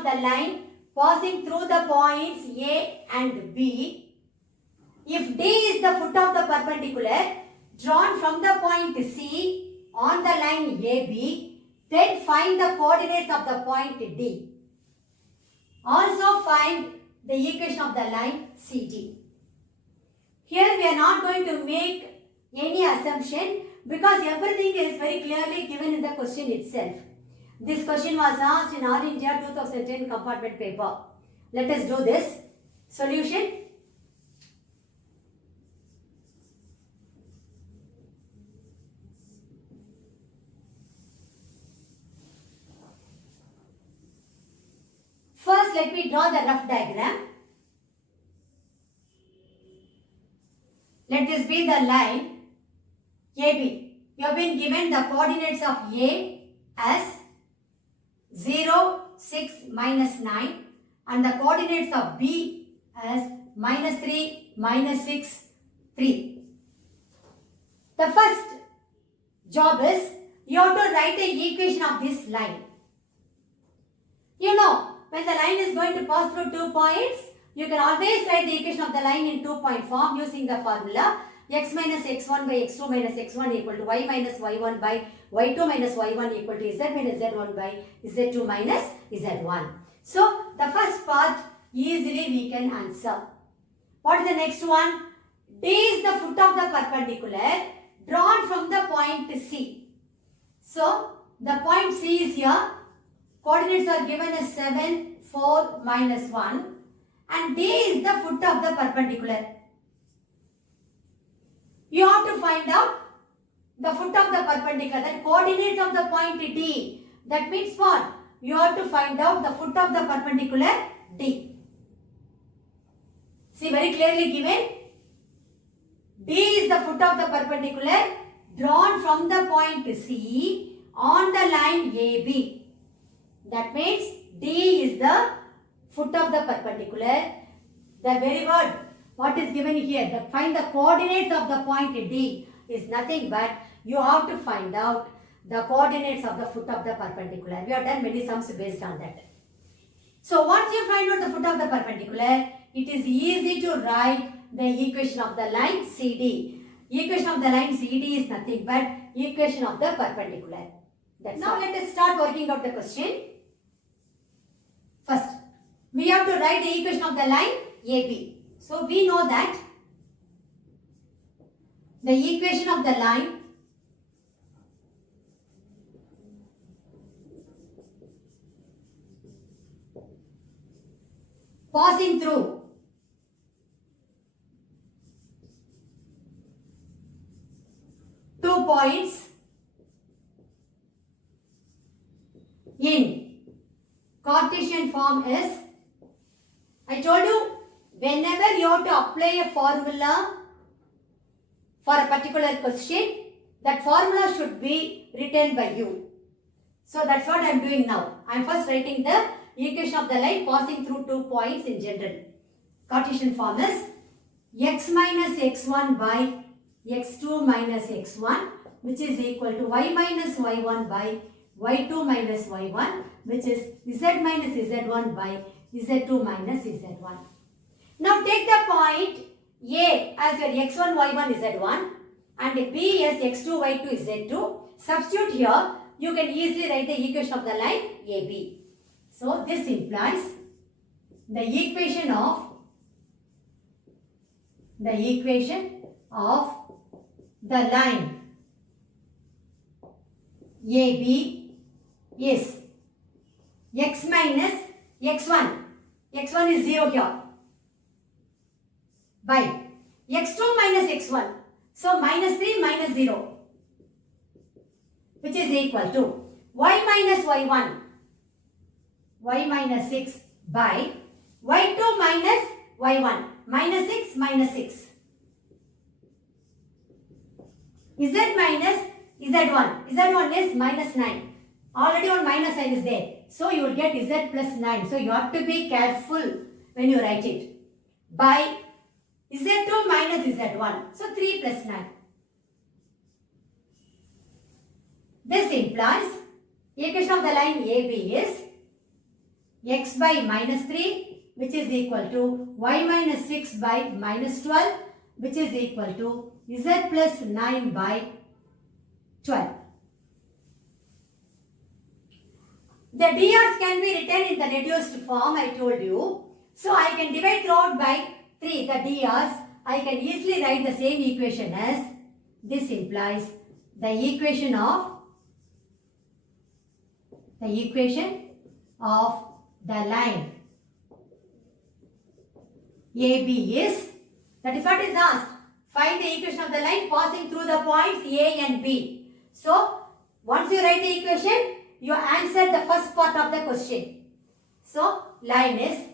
of the line passing through the points A and B. If D is the foot of the perpendicular drawn from the point C on the line AB, then find the coordinates of the point D. Also find the equation of the line CD. Here we are not going to make any assumption because everything is very clearly given in the question itself. This question was asked in All India 2010 compartment paper. Let us do this. Solution. First, let me draw the rough diagram. Let this be the line AB. You have been given the coordinates of A as 0, 6, minus 9 and the coordinates of B as minus 3, minus 6, 3. The first job is you have to write the equation of this line. You know, when the line is going to pass through 2 points, you can always write the equation of the line in 2-point form using the formula x minus x1 by x2 minus x1 equal to y minus y1 by y2 minus y1 equal to z minus z1 by z2 minus z1. So, the first part easily we can answer. What is the next one? D is the foot of the perpendicular drawn from the point C. So, the point C is here. Coordinates are given as 7, 4, minus 1 and D is the foot of the perpendicular. You have to find out the foot of the perpendicular, that coordinates of the point D. That means what? You have to find out the foot of the perpendicular D. See, very clearly given. D is the foot of the perpendicular drawn from the point C on the line AB. That means D is the foot of the perpendicular. The very word what is given here, find the coordinates of the point D is nothing but you have to find out the coordinates of the foot of the perpendicular. We have done many sums based on that. So once you find out the foot of the perpendicular, it is easy to write the equation of the line CD. Equation of the line CD is nothing but equation of the perpendicular. Now let us start working out the question. First, we have to write the equation of the line AB. So, we know that the equation of the line passing through two points in Cartesian form is, I told you, whenever you have to apply a formula for a particular question, that formula should be written by you. So that's what I am doing now. I am first writing the equation of the line passing through 2 points in general. Cartesian form is x minus x1 by x2 minus x1, which is equal to y minus y1 by y2 minus y1, which is z minus z1 by z2 minus z1. Now take the point A as your x1, y1 is z1 and B as x2, y2 is z2. Substitute here, you can easily write the equation of the line AB. So this implies the equation of the line AB is x minus x1. x1 is 0 here. By x2 minus x1. So minus 3 minus 0, which is equal to y minus y1, y minus 6 by y2 minus y1, minus 6 minus 6. Z minus z1. z1 is minus 9. Already one minus sign is there. So you will get z plus 9. So you have to be careful when you write it. By z2 minus z1. So 3 plus 9. This implies equation of the line AB is x by minus 3, which is equal to y minus 6 by minus 12, which is equal to z plus 9 by 12. The drs can be written in the reduced form, I told you. So I can divide throughout by 3, the drs. I can easily write the same equation as, this implies the equation of the line AB is, that is what is asked. Find the equation of the line passing through the points A and B. So, once you write the equation, you answer the first part of the question. So, line is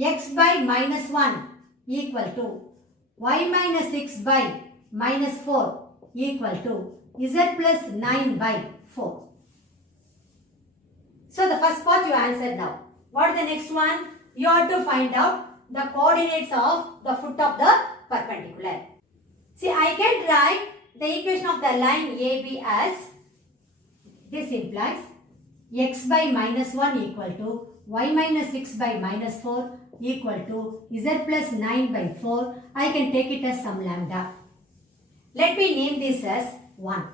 x by minus 1 equal to y minus 6 by minus 4 equal to z plus 9 by 4. So, the first part you answered now. What is the next one? You have to find out the coordinates of the foot of the perpendicular. See, I can write the equation of the line AB as, this implies x by minus 1 equal to y minus 6 by minus 4 equal to z plus 9 by 4. I can take it as some lambda. Let me name this as 1.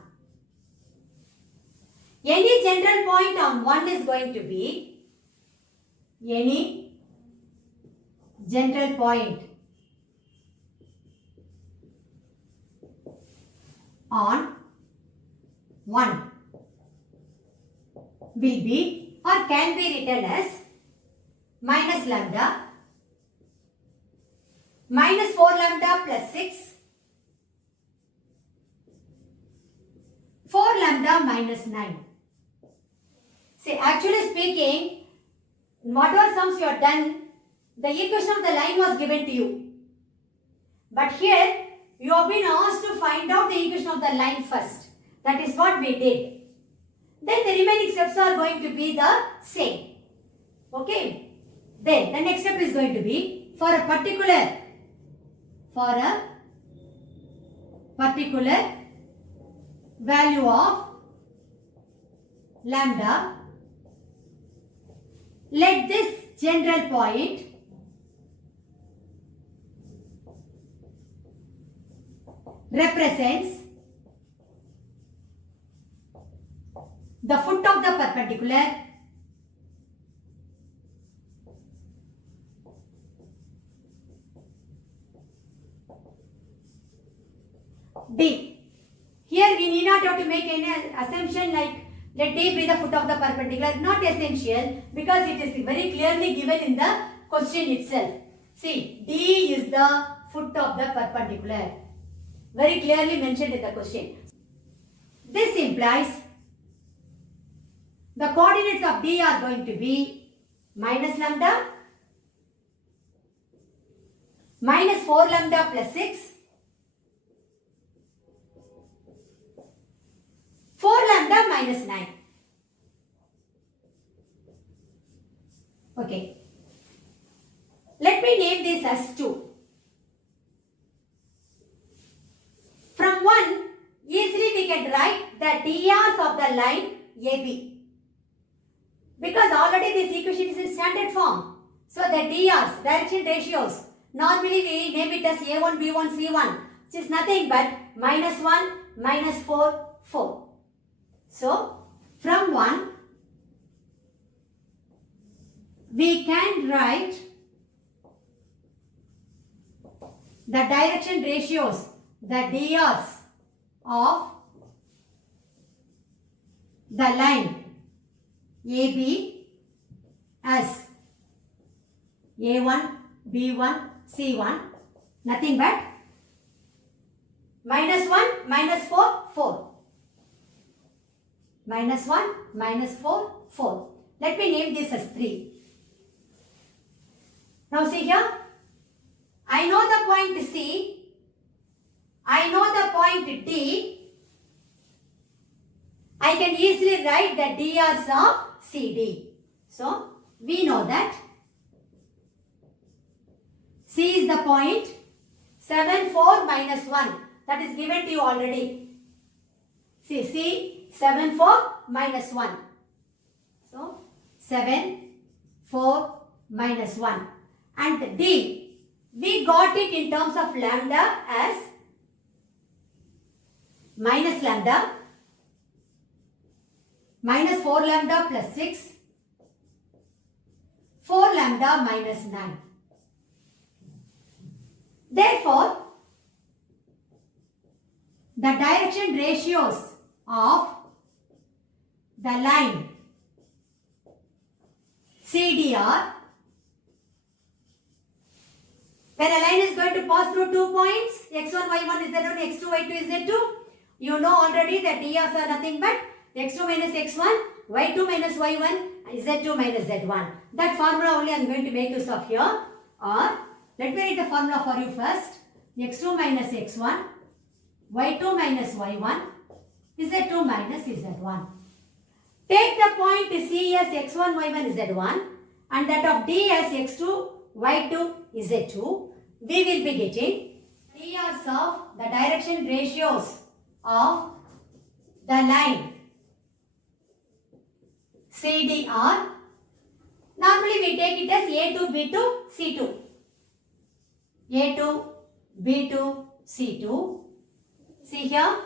Any general point on 1 is going to be, any general point on 1 will be or can be written as minus lambda minus 4 lambda plus 6 4 lambda minus 9. See, actually speaking, whatever sums you have done, the equation of the line was given to you. But here, you have been asked to find out the equation of the line first. That is what we did. Then the remaining steps are going to be the same. Okay. Then the next step is going to be for a particular value of lambda, let this general point represents the foot of the perpendicular D. Here we need not have to make any assumption like let D be the foot of the perpendicular. Not essential because it is very clearly given in the question itself. See, D is the foot of the perpendicular. Very clearly mentioned in the question. This implies the coordinates of D are going to be minus lambda, minus 4 lambda plus 6, 4 lambda minus 9. Okay. Let me name this as 2. From 1, easily we can write the drs of the line AB. Because already this equation is in standard form. So the drs, direction ratios, normally we name it as A1, B1, C1, which is nothing but minus 1, minus 4, 4. So from 1, we can write the direction ratios, the drs of the line AB as A1, B1, C1, nothing but minus 1, minus 4, 4. Minus 1, minus 4, 4. Let me name this as 3. Now see here, I know the point C, I know the point D, I can easily write the drs of CD. So, we know that C is the point 7, 4 minus 1. That is given to you already. See, C 7, 4 minus 1. So, 7, 4 minus 1. And D, we got it in terms of lambda as minus lambda, minus 4 lambda plus 6, 4 lambda minus 9. Therefore, the direction ratios of the line CD are, when a line is going to pass through 2 points, x1, y1 is z1, x2, y2 is z2, you know already that DRs are nothing but x2 minus x1, y2 minus y1, z2 minus z1. That formula only I am going to make use of here. Or, let me write the formula for you first. x2 minus x1, y2 minus y1, z2 minus z1. Take the point C as x1, y1, z1 and that of D as x2, y2, z2. We will be getting DRs of the direction ratios of the line CDR. Normally we take it as A2, B2, C2. A2, B2, C2. See here.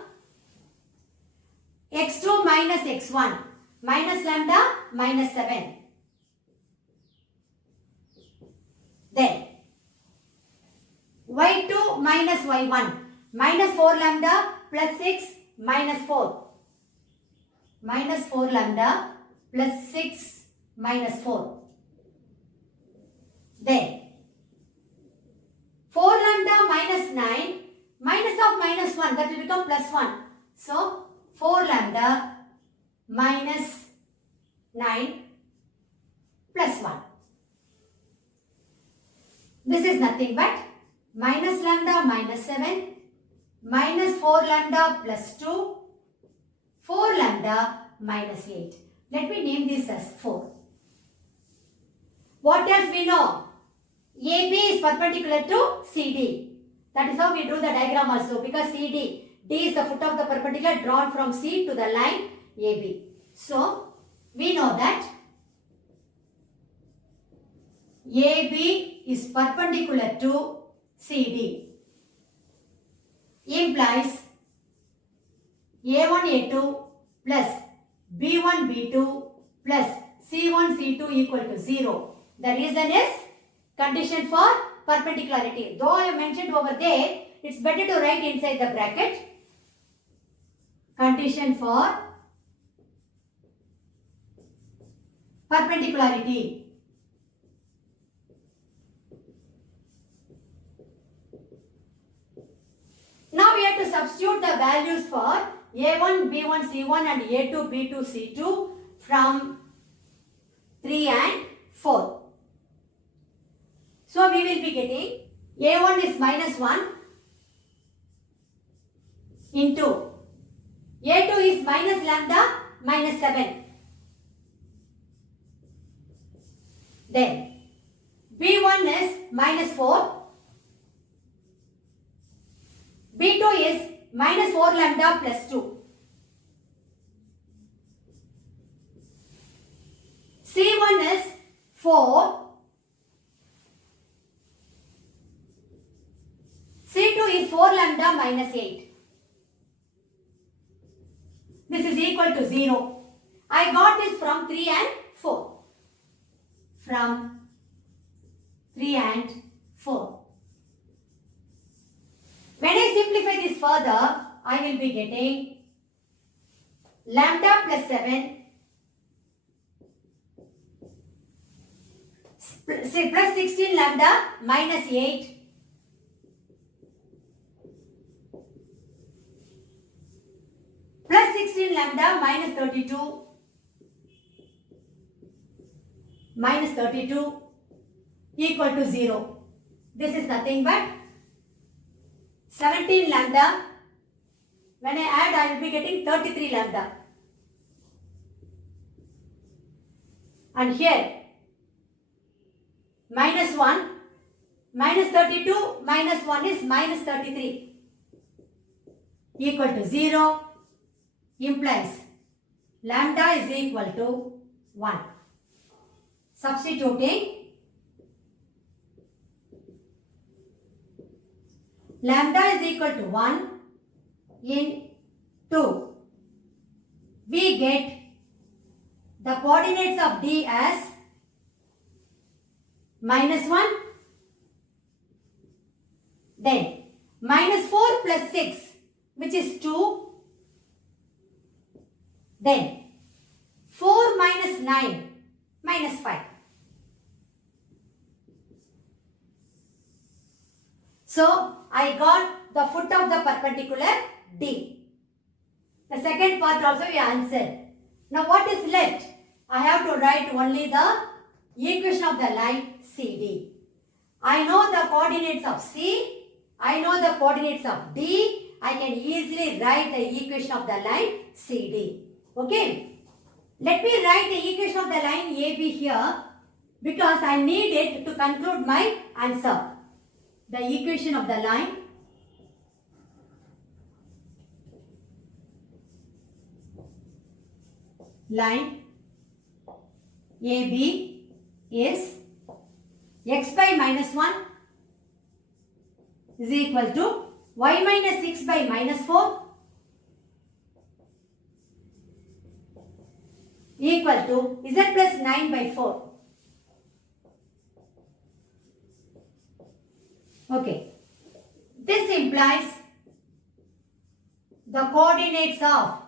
x2 minus x1 minus lambda minus 7. Then y2 minus y1 minus 4 lambda plus 6 minus 4. Minus 4 lambda plus 6 minus 4. Then 4 lambda minus 9 minus of minus 1, that will become plus 1. So 4 lambda minus 9 plus 1. This is nothing but minus lambda minus 7 minus 4 lambda plus 2, 4 lambda minus 8. Let me name this as 4. What else we know? AB is perpendicular to CD. That is how we do the diagram also, because CD, D is the foot of the perpendicular drawn from C to the line AB. So, we know that AB is perpendicular to CD. Implies A1, A2 plus B1, B2 plus C1, C2 equal to 0. The reason is condition for perpendicularity. Though I have mentioned over there, it's better to write inside the bracket. Condition for perpendicularity. Now we have to substitute the values for A1, B1, C1 and A2, B2, C2 from 3 and 4. So we will be getting A1 is minus 1 into A2 is minus lambda minus 7. Then B1 is minus 4. B2 is minus 4 lambda plus 2. C1 is 4. C2 is 4 lambda minus 8. This is equal to 0. I got this from 3 and 4. From 3 and 4. When I simplify this further, I will be getting lambda plus 7 plus 16 lambda minus 8 plus 16 lambda minus 32 equal to 0. This is nothing but 17 lambda. When I add, I will be getting 33 lambda. And here minus 1 minus 32 minus 1 is minus 33 equal to 0 implies lambda is equal to 1. Substituting lambda is equal to 1 in 2. We get the coordinates of D as -1, then -4 plus 6, which is 2, then 4 minus 9 minus 5. So, I got the foot of the perpendicular D. The second part also we answered. Now what is left? I have to write only the equation of the line CD. I know the coordinates of C. I know the coordinates of D. I can easily write the equation of the line CD. Okay. Let me write the equation of the line AB here because I need it to conclude my answer. The equation of the line AB is x by -1 is equal to y minus 6 by -4 equal to z plus 9 by 4. Okay. This implies the coordinates of,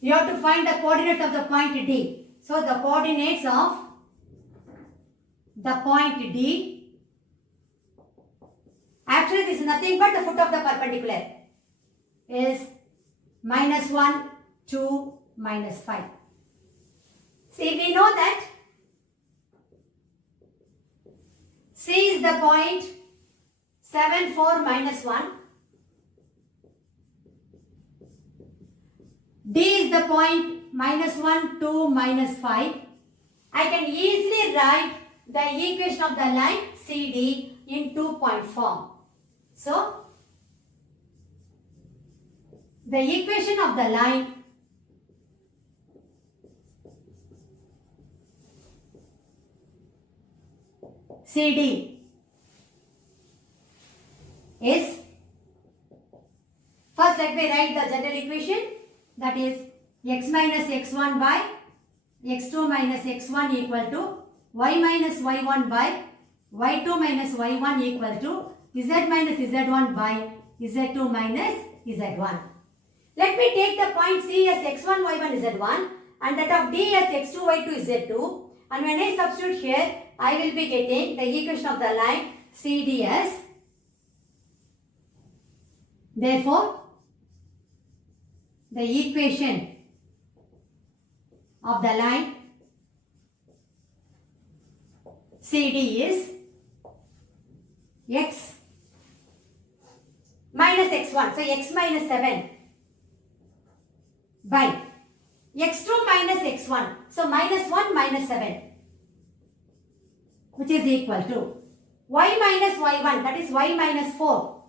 you have to find the coordinates of the point D. So the coordinates of the point D, actually this is nothing but the foot of the perpendicular, is -1, 2, -5. See, we know that C is the point 7, 4, -1. D is the point -1, 2, -5. I can easily write the equation of the line CD in 2-point form. So, the equation of the line CD is, first let me write the general equation, that is x minus x1 by x2 minus x1 equal to y minus y1 by y2 minus y1 equal to z minus z1 by z2 minus z1. Let me take the point C as x1, y1, z1 and that of D as x2, y2, z2, and when I substitute here, I will be getting the equation of the line CD as, therefore, the equation of the line CD is x minus x1, so x minus 7 by x2 minus x1, so minus 1 minus 7, which is equal to y minus y1, that is y minus 4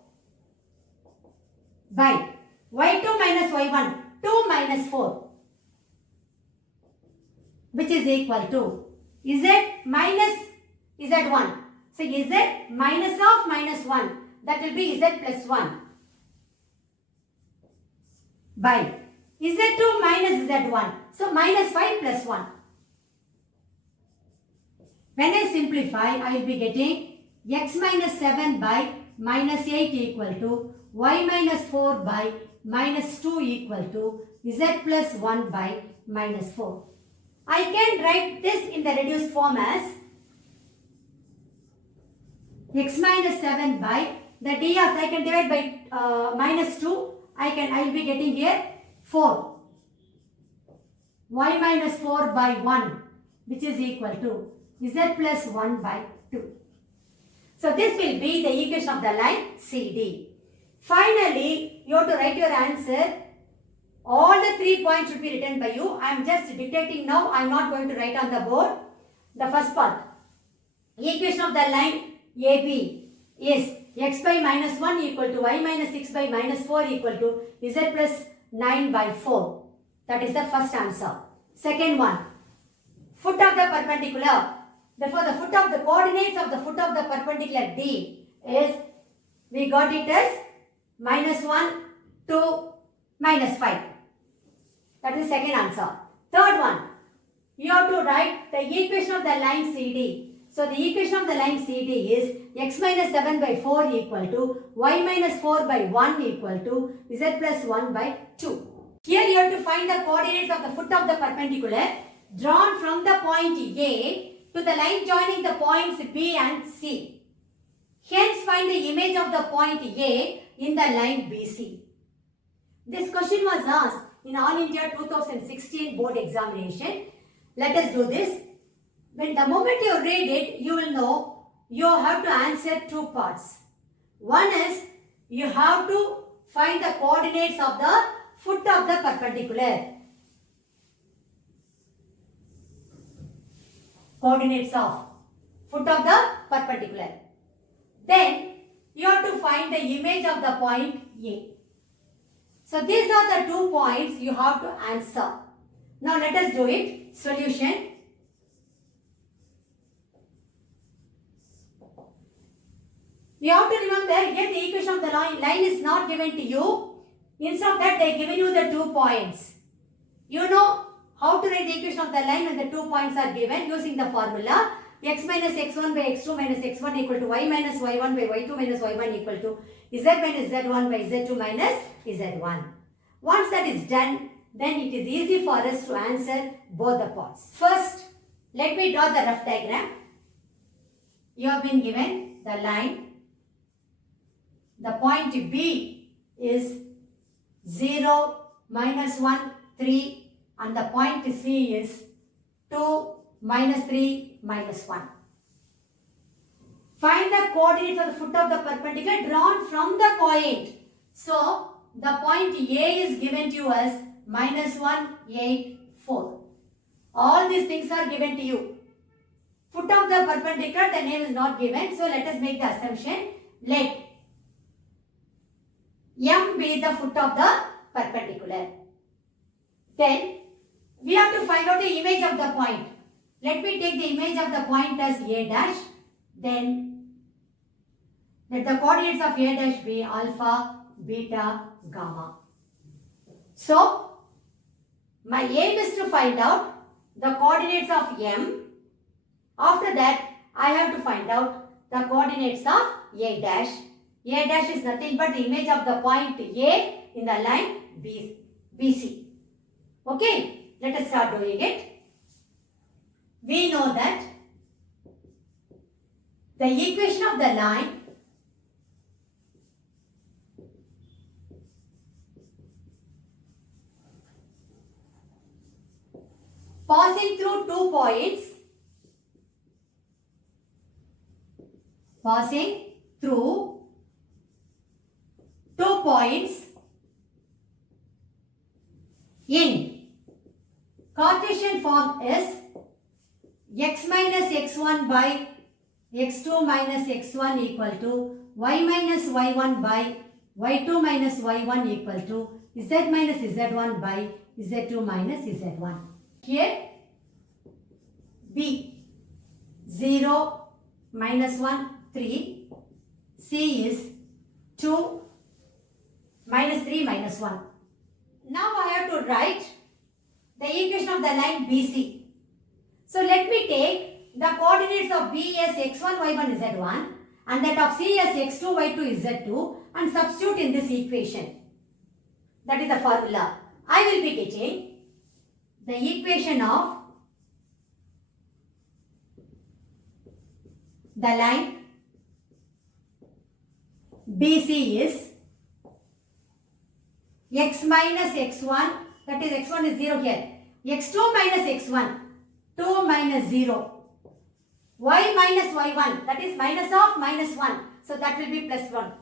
by y2 minus y1, 2 minus 4, which is equal to z minus z1. So z minus of minus 1, that will be z plus 1 by z2 minus z1, so minus 5 plus 1. When I simplify, I will be getting x minus 7 by minus 8 equal to y minus 4 by minus 2 equal to z plus 1 by minus 4. I can write this in the reduced form as x minus 7 by the d of, I can divide by minus 2, I will be getting here 4. Y minus 4 by 1, which is equal to z plus 1 by 2. So this will be the equation of the line CD. Finally, you have to write your answer. All the 3 points should be written by you. I am just dictating now. I am not going to write on the board. The first part. Equation of the line AB is x by minus 1 equal to y minus 6 by minus 4 equal to z plus 9 by 4. That is the first answer. Second one, foot of the perpendicular. Therefore, the foot of the coordinates of the foot of the perpendicular D is, we got it as -1, 2, -5. That is second answer. Third one, you have to write the equation of the line CD. So, the equation of the line CD is x minus 7 by 4 equal to y minus 4 by 1 equal to z plus 1 by 2. Here you have to find the coordinates of the foot of the perpendicular drawn from the point A to the line joining the points B and C. Hence, find the image of the point A in the line BC. This question was asked in All India 2016 board examination. Let us do this. When the moment you read it, you will know you have to answer two parts. One is you have to find the coordinates of the foot of the perpendicular. Coordinates of foot of the perpendicular. Then you have to find the image of the point A. So these are the 2 points you have to answer. Now let us do it. Solution. You have to remember here the equation of the line is not given to you. Instead of that, they have given you the 2 points. You know how to write the equation of the line when the 2 points are given using the formula x minus x1 by x2 minus x1 equal to y minus y1 by y2 minus y1 equal to z minus z1 by z2 minus z1. Once that is done, then it is easy for us to answer both the parts. First, let me draw the rough diagram. You have been given the line. The point B is 0, minus 1, 3 and the point C is 2, minus 3, minus 1. Find the coordinates of the foot of the perpendicular drawn from the point. So, the point A is given to you as minus 1, 8, 4. All these things are given to you. Foot of the perpendicular, the name is not given. So, let us make the assumption. Let M be the foot of the perpendicular. Then, we have to find out the image of the point. Let me take the image of the point as A dash. Then, let the coordinates of A dash be alpha, beta, gamma. So, my aim is to find out the coordinates of M. After that, I have to find out the coordinates of A dash. A dash is nothing but the image of the point A in the line BC. Okay, let us start doing it. We know that the equation of the line passing through 2 points, passing through 2 points in Cartesian form is x minus x1 by x2 minus x1 equal to y minus y1 by y2 minus y1 equal to z minus z1 by z2 minus z1. Here B 0, minus 1, 3, C is 2, minus 3, minus 1. Now I have to write the equation of the line BC. So let me take the coordinates of B as x1, y1, z1 and that of C as x2, y2, z2 and substitute in this equation. That is the formula. I will be getting the equation of the line BC is x minus x1, that is x1 is 0 here, x2 minus x1, 2 minus 0, y minus y1, that is minus of minus 1, so that will be plus 1,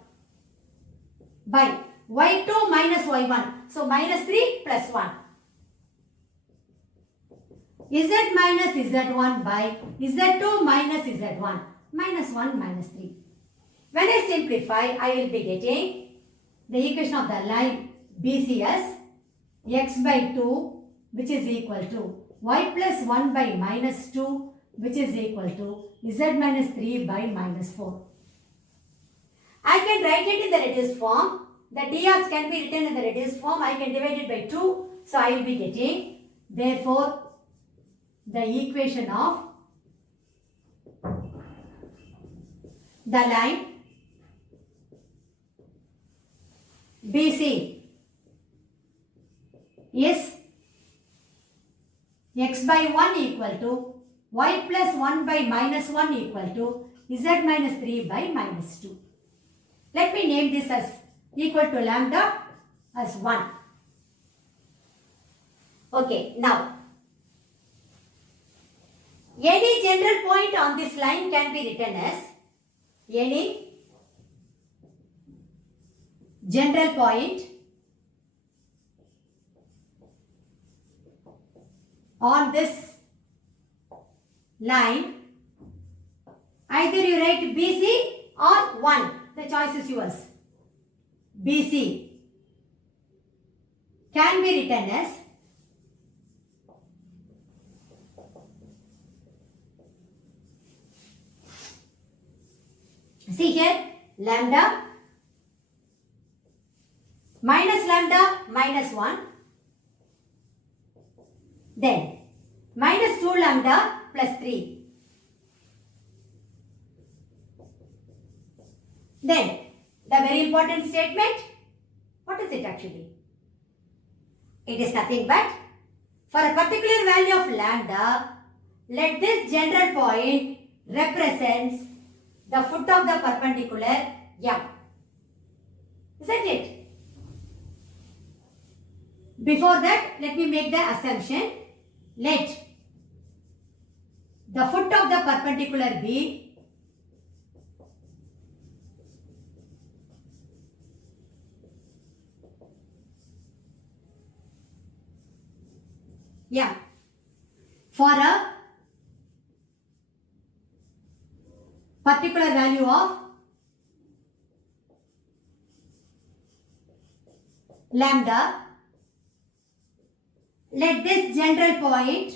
by y2 minus y1, so minus 3 plus 1, z minus z1 by z2 minus z1, minus 1 minus 3. When I simplify, I will be getting the equation of the line BC as x by 2 which is equal to y plus 1 by minus 2, which is equal to z minus 3 by minus 4. I can write it in the reduced form. The drs can be written in the reduced form. I can divide it by 2. So I will be getting, therefore, the equation of the line BC is x by 1 equal to y plus 1 by minus 1 equal to z minus 3 by minus 2. Let me name this as equal to lambda as 1. Okay, now any general point on this line can be written as any general point on this line. Either you write BC or 1. The choice is yours. BC can be written as see here, lambda minus lambda minus 1, then minus 2 lambda plus 3. Then the very important statement, what is it actually? It is nothing but for a particular value of lambda, let this general point represents the foot of the perpendicular M. Isn't it? Before that, let me make the assumption. Let the foot of the perpendicular be for a particular value of lambda, let this general point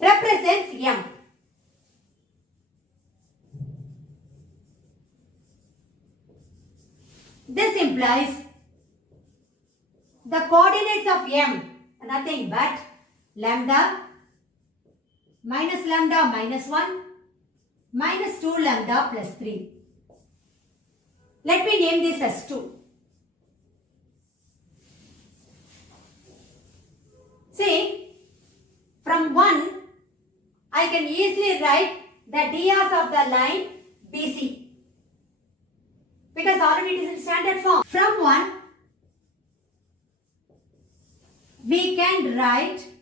represents M. This implies the coordinates of M nothing but lambda minus lambda minus 1 minus 2 lambda plus 3. Let me name this as 2. See, from 1 I can easily write the drs of the line BC because already it is in standard form. From 1 we can write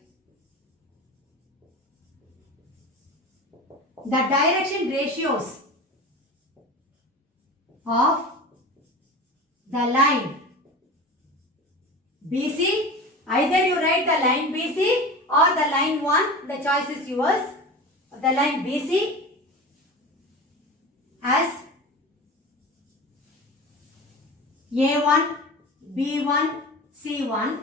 the direction ratios of the line BC. Either you write the line BC or the line 1, the choice is yours. The line BC as A1, B1, C1,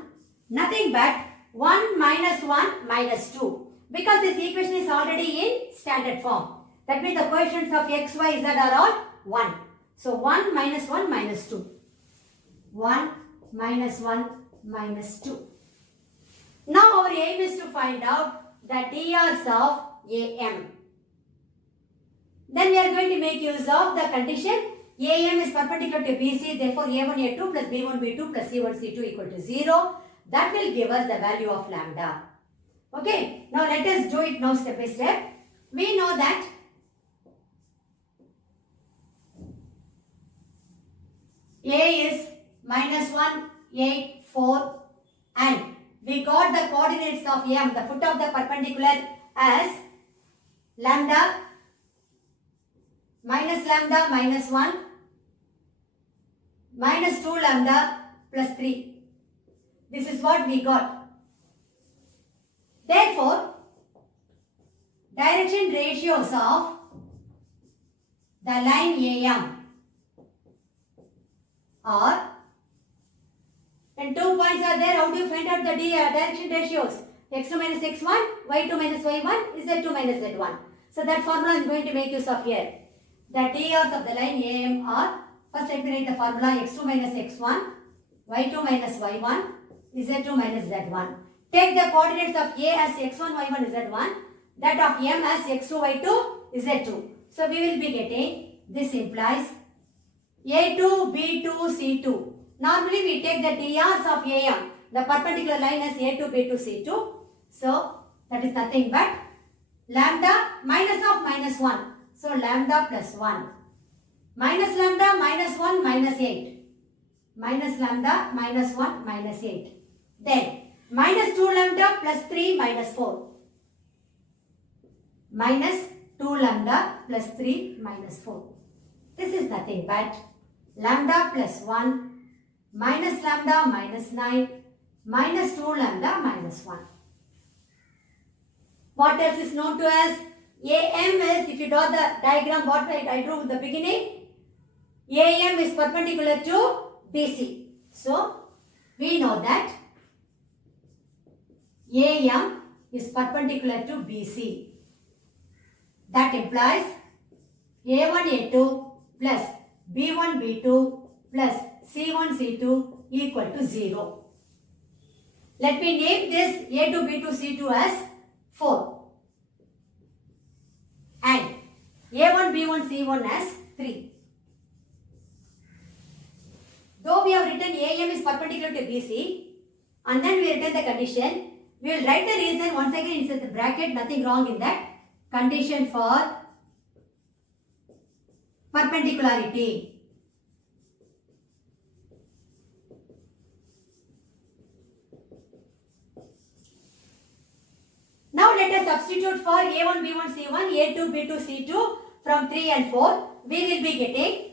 nothing but 1 minus 1 minus 2. Because this equation is already in standard form. That means the coefficients of x, y, z are all 1. So 1 minus 1 minus 2. 1 minus 1 minus 2. Now our aim is to find out the drs of AM. Then we are going to make use of the condition AM is perpendicular to BC, therefore A1, A2 plus B1, B2 plus C1, C2 equal to 0. That will give us the value of lambda. Okay, now let us do it now step by step. We know that A is minus 1, 8, 4 and we got the coordinates of M, the foot of the perpendicular as lambda minus lambda minus 1 minus 2 lambda plus 3. This is what we got. Therefore, direction ratios of the line AM are and 2 points are there. How do you find out the direction ratios? x2 minus x1, y2 minus y1, z2 minus z1. So that formula I am going to make use of here. The TRs of the line AM are, first let me write the formula x2 minus x1, y2 minus y1, z2 minus z1. Take the coordinates of A as x1, y1, z1, that of M as x2, y2, z2. So we will be getting, this implies A2, B2, C2. Normally we take the TRs of AM, the perpendicular line as A2, B2, C2. So that is nothing but lambda minus of minus 1. So lambda plus 1. Minus lambda minus 1 minus 8. Minus lambda minus 1 minus 8. Then minus 2 lambda plus 3 minus 4. Minus 2 lambda plus 3 minus 4. This is nothing but lambda plus 1 minus lambda minus 9 minus 2 lambda minus 1. What else is known to us? AM is, if you draw the diagram what I drew in the beginning, AM is perpendicular to BC. So, we know that AM is perpendicular to BC. That implies A1, A2 plus B1, B2 plus C1, C2 equal to 0. Let me name this A2, B2, C2 as 4 and A1, B1, C1 as 3. Though we have written AM is perpendicular to BC and then we written the condition, we will write the reason once again inside the bracket, nothing wrong in that. Condition for perpendicularity. Now let us substitute for A1, B1, C1, A2, B2, C2 from 3 and 4. We will be getting,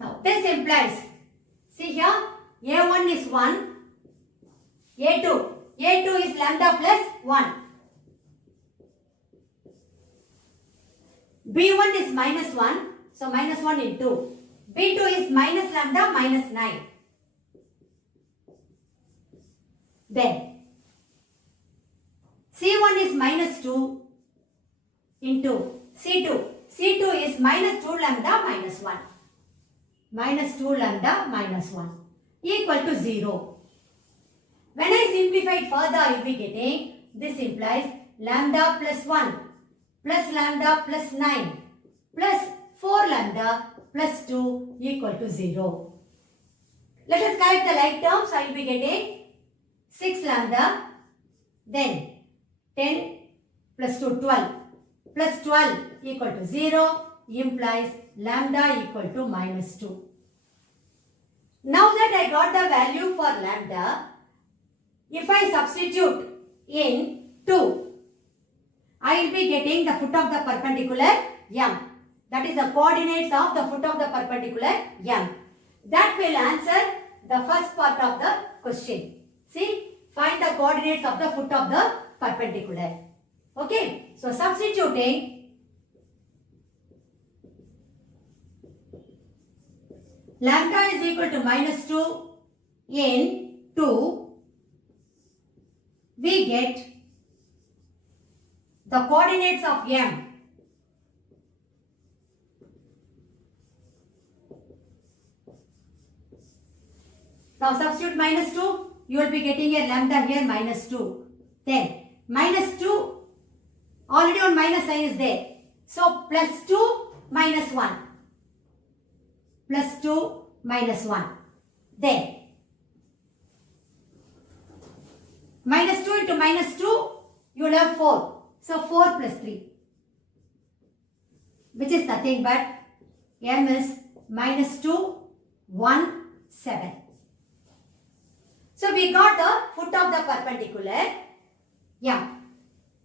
now this implies, see here, A1 is 1, A2 is lambda plus 1. B1 is minus 1, so minus 1 into. B2 is minus lambda minus 9. Then C1 is minus 2 into C2. C2 is minus 2 lambda minus 1. Minus 2 lambda minus 1 equal to 0. When I simplify further, I will be getting, this implies lambda plus 1 plus lambda plus 9 plus 4 lambda plus 2 equal to 0. Let us calculate the like terms. I will be getting 6 lambda, then 10 plus 2, 12 plus 12 equal to 0 implies lambda equal to minus 2. Now that I got the value for lambda, if I substitute in 2, I will be getting the foot of the perpendicular M. That is the coordinates of the foot of the perpendicular M. That will answer the first part of the question. See, find the coordinates of the foot of the perpendicular. Okay, so substituting lambda is equal to minus 2 in 2, we get the coordinates of M. Now substitute minus 2, you will be getting a lambda here minus 2. Then minus 2, already on minus sign is there. So plus 2 minus 1. Plus 2 minus 1. Then minus 2 into minus 2, you will have 4. So 4 plus 3, which is nothing but M is minus 2, 1, 7. So we got the foot of the perpendicular. Yeah.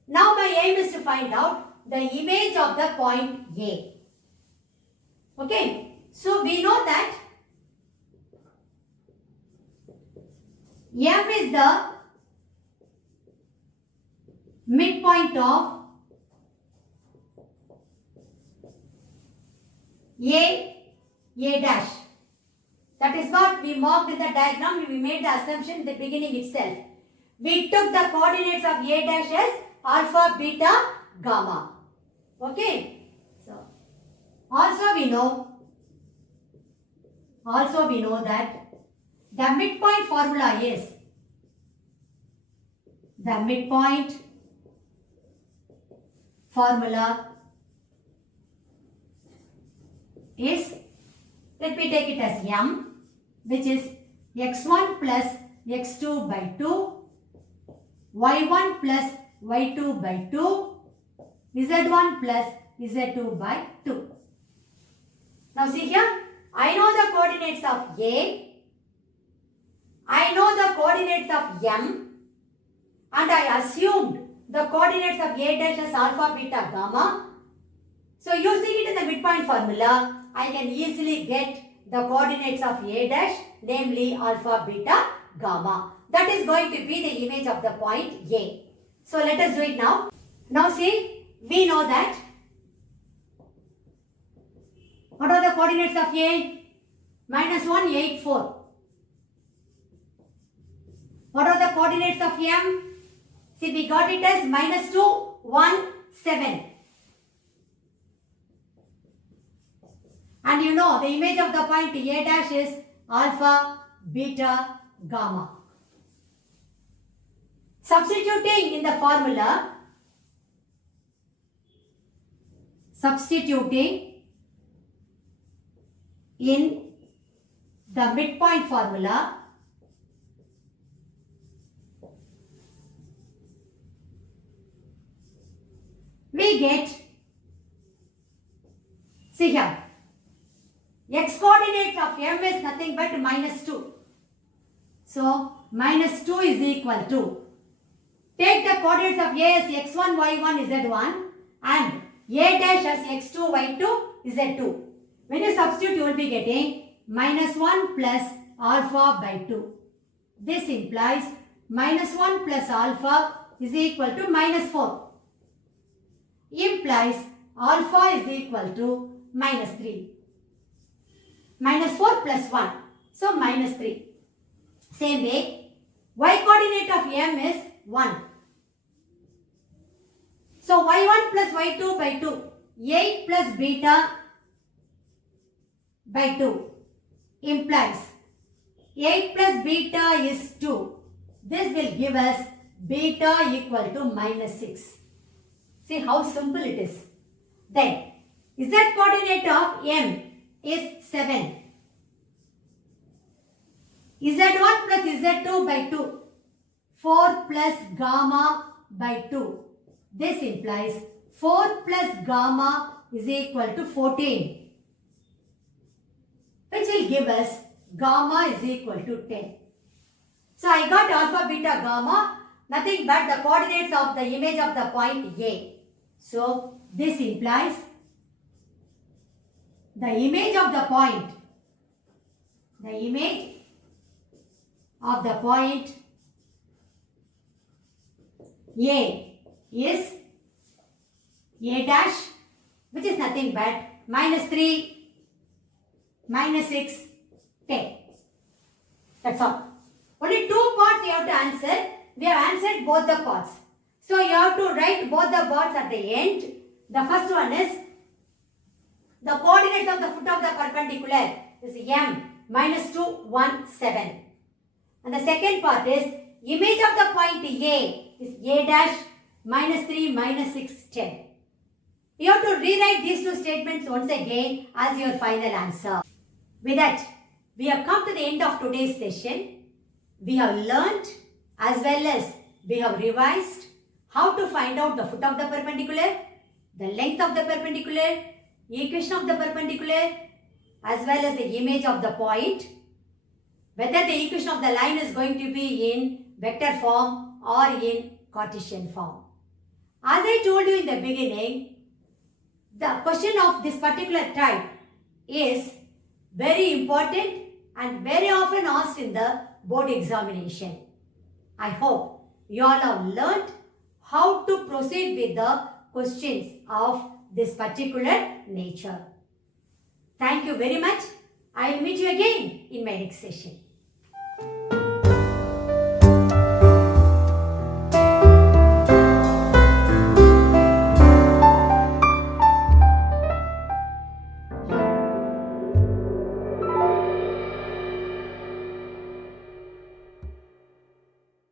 Now my aim is to find out the image of the point A. Okay. So we know that M is the midpoint of A dash. That is what we marked in the diagram. We made the assumption in the beginning itself. We took the coordinates of A dash as alpha, beta, gamma. Okay. So, also we know that the midpoint formula is let me take it as m, which is x1 plus x2 by 2, y1 plus y2 by 2, z1 plus z2 by 2. Now see here, I know the coordinates of A, I know the coordinates of m, and I assumed the coordinates of A dash as alpha, beta, gamma. So using it in the midpoint formula, I can easily get the coordinates of A dash, namely alpha, beta, gamma. That is going to be the image of the point A. So let us do it now. Now see, we know that. What are the coordinates of A? Minus 1, 8, 4. What are the coordinates of M? See, we got it as minus 2, 1, 7. And you know the image of the point A dash is alpha, beta, gamma. Substituting in the formula, in the midpoint formula, we get, see here, x coordinate of m is nothing but minus 2. So, minus 2 is equal to, take the coordinates of A as x1, y1, z1 and A dash as x2, y2, z2. When you substitute, you will be getting minus 1 plus alpha by 2. This implies minus 1 plus alpha is equal to minus 4. Implies alpha is equal to minus 3. Minus 4 plus 1. So, minus 3. Same way, y coordinate of m is 1. So, y1 plus y2 by 2. 8 plus beta by 2 implies 8 plus beta is 2. This will give us beta equal to minus 6. See how simple it is. Then, z coordinate of m is 7. z1 plus z2 by 2. 4 plus gamma by 2. This implies 4 plus gamma is equal to 14. Which will give us gamma is equal to 10. So, I got alpha, beta, gamma, nothing but the coordinates of the image of the point A. So, this implies the image of the point A is A dash, which is nothing but minus 3, minus 6, 10. That's all. Only 2 parts you have to answer. We have answered both the parts. So, you have to write both the parts at the end. The first one is the coordinates of the foot of the perpendicular is m minus 2, 1, 7. And the second part is image of the point A is A dash minus 3, minus 6, 10. You have to rewrite these two statements once again as your final answer. With that, we have come to the end of today's session. We have learnt as well as we have revised how to find out the foot of the perpendicular, the length of the perpendicular, equation of the perpendicular, as well as the image of the point, whether the equation of the line is going to be in vector form or in Cartesian form. As I told you in the beginning, the question of this particular type is very important and very often asked in the board examination. I hope you all have learnt how to proceed with the questions of this particular nature. Thank you very much. I will meet you again in my next session.